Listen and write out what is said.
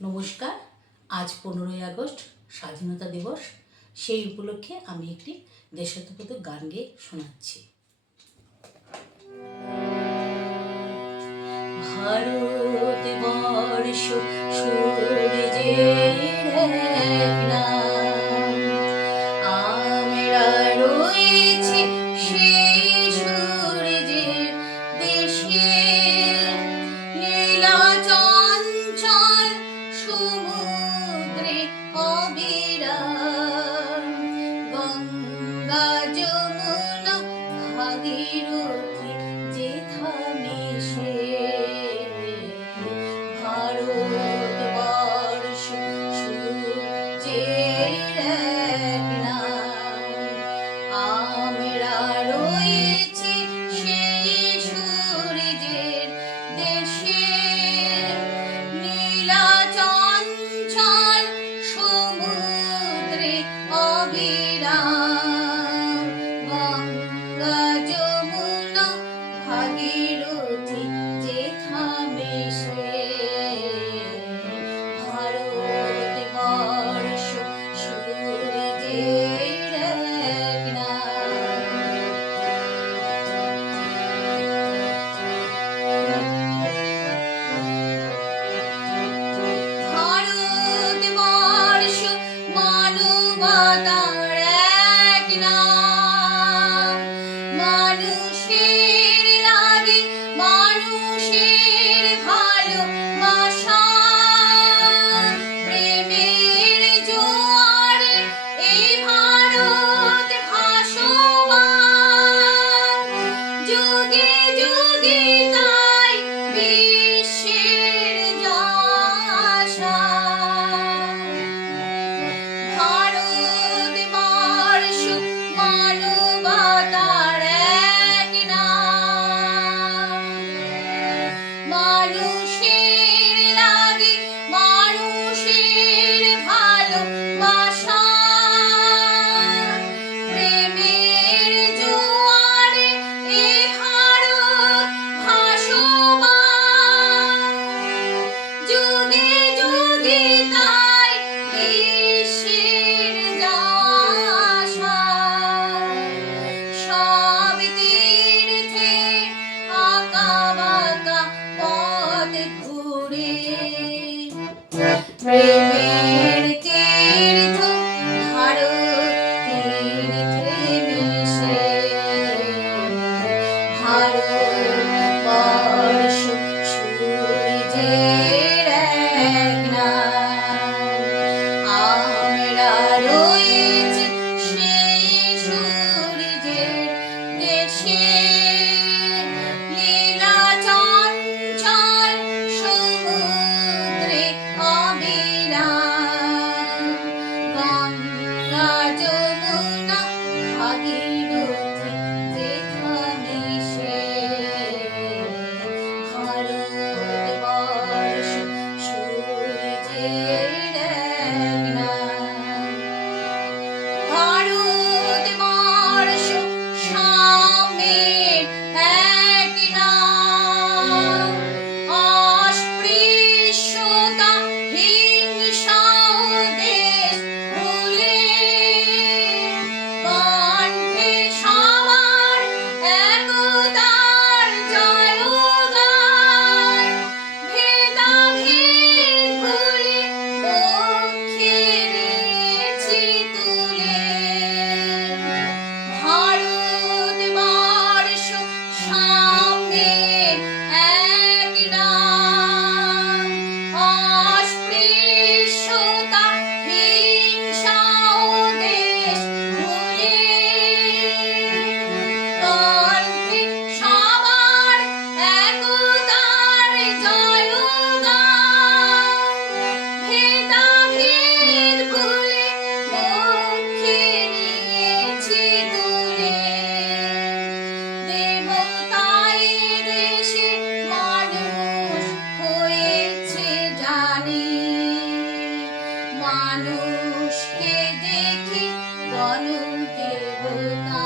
নমস্কার। আজ 15ই আগস্ট স্বাধীনতা দিবস। সেই উপলক্ষে আমি একটি দেশাত্মবোধক গান গেয়ে শোনাচ্ছি। ভারতবর্ষ সূর্যের এক নাম, আমরা রয়েছি সেই সূর্যের দেশে। নীলা চঞ্চল সমুদ্রে অবিরাম, গঙ্গা যমুনা ভাগীরথী যেথা মিশে। ভারতবর্ষ সূর্যের এক নাম, আমরা রয়েছি সেই সূর্যের দেশে। নীলা চঞ্চল সমুদ্রে অবিরাম, গঙ্গা যমুনা ভাগীরথী যেথা মিশে। ভারতবর্ষ সূর্যের এক নাম। ভারতবর্ষ মানবতার এক নাম, মানুষের লাগে মানুষের ভালোবাসা। প্রেমের জোয়ারে এই ভারত ভাসমান, যুগে যুগে তাই বিশ্বের যশা। ভারতবর্ষ মানবতার এক নাম, মানুষের লাগে মানুষের ভালোবাসা। প্রেমের জোয়ারে এ ভারত ভাসমান, যুগে যুগে তাই বিশ্বের যশা। সব তীর্থে আঁকা বাঁকা পথ ঘুরে, প্রেমের তীর্থ ভারত তীর্থে মিশে। ভারতবর্ষ সূর্যের এক নাম, আমরা রয়েছি সেই সূর্যের দেশে। লীলা চঞ্চল সমুদ্রে অবিরাম, গঙ্গা যমুনা ভাগীরথী যেথা মিশে। ভারতবর্ষ সূর্যের এক নাম। ভারতবর্ষ সাম্যের এক নাম, অস্পৃশ্যতা হিংসা ও দেশ ভুলে। কণ্ঠে সবার একতার জয়গান, ভেদাভেদ ভুলে পক্ষে নিয়েছি তুলে। ভারতবর্ষ সাম্যের এক নাম, অস্পৃশ্যতা হিংসা ও দেশ ভুলে। কণ্ঠে সবার একতার জয়গান, ভেদাভেদ ভুলে পক্ষে নিয়েছি তুলে। দেবতাই দেশে মানুষ হয়েছে জানি, মানুষকে দেখে গণদেবতা